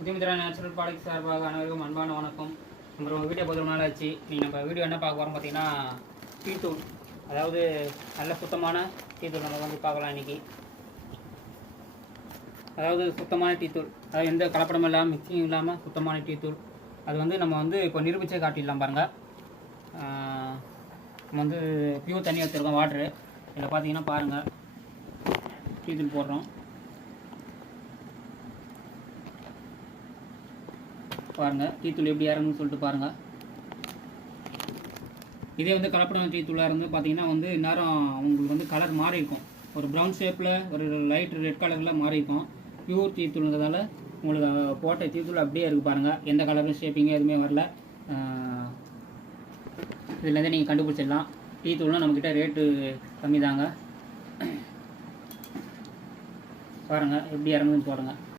உதயமித்ரா natural product சார்பாக அனைவருக்கும் அன்பான வணக்கம். நம்ம வீடியோ பார்த்து நாள் ஆச்சு. நீங்கள் நம்ம வீடியோ என்ன பார்க்க போகிறோம் பார்த்தீங்கன்னா, டீத்தூள், அதாவது நல்ல சுத்தமான டீத்தூள் நம்ம வந்து பார்க்கலாம் இன்றைக்கி. அதாவது சுத்தமான டீத்தூள், அதாவது எந்த கலப்படமும் இல்லாமல் மிக்சிங் இல்லாமல் சுத்தமான டீத்தூள். அது வந்து நம்ம வந்து இப்போ நிரூபித்தே காட்டிடலாம் பாருங்கள். நம்ம வந்து பியூர் தண்ணி வச்சுருக்கோம், வாட்ரு. இதில் பார்த்தீங்கன்னா பாருங்கள், டீத்தூள் போடுறோம் பாருங்கள். டீத்தூள் எப்படி இறங்குன்னு சொல்லிட்டு பாருங்கள். இதே வந்து கலப்படம் டீத்தூளாக இருந்து பார்த்தீங்கன்னா வந்து நேரம் உங்களுக்கு வந்து கலர் மாறி இருக்கும். ஒரு ப்ரௌன் ஷேப்பில் ஒரு லைட் ரெட் கலரில் மாறி இருக்கும். பியூர் டீத்தூளுங்கிறதால உங்களுக்கு போட்ட டீத்தூள் அப்படியே இருக்குது பாருங்கள். எந்த கலரும் ஷேப்பிங்கும் எதுவுமே வரல. இதுலேருந்து நீங்கள் கண்டுபிடிச்சிடலாம். டீத்தூள்னால் நம்மக்கிட்ட ரேட்டு கம்மி தாங்க. பாருங்கள் எப்படி இறங்குதுன்னு பாருங்கள்.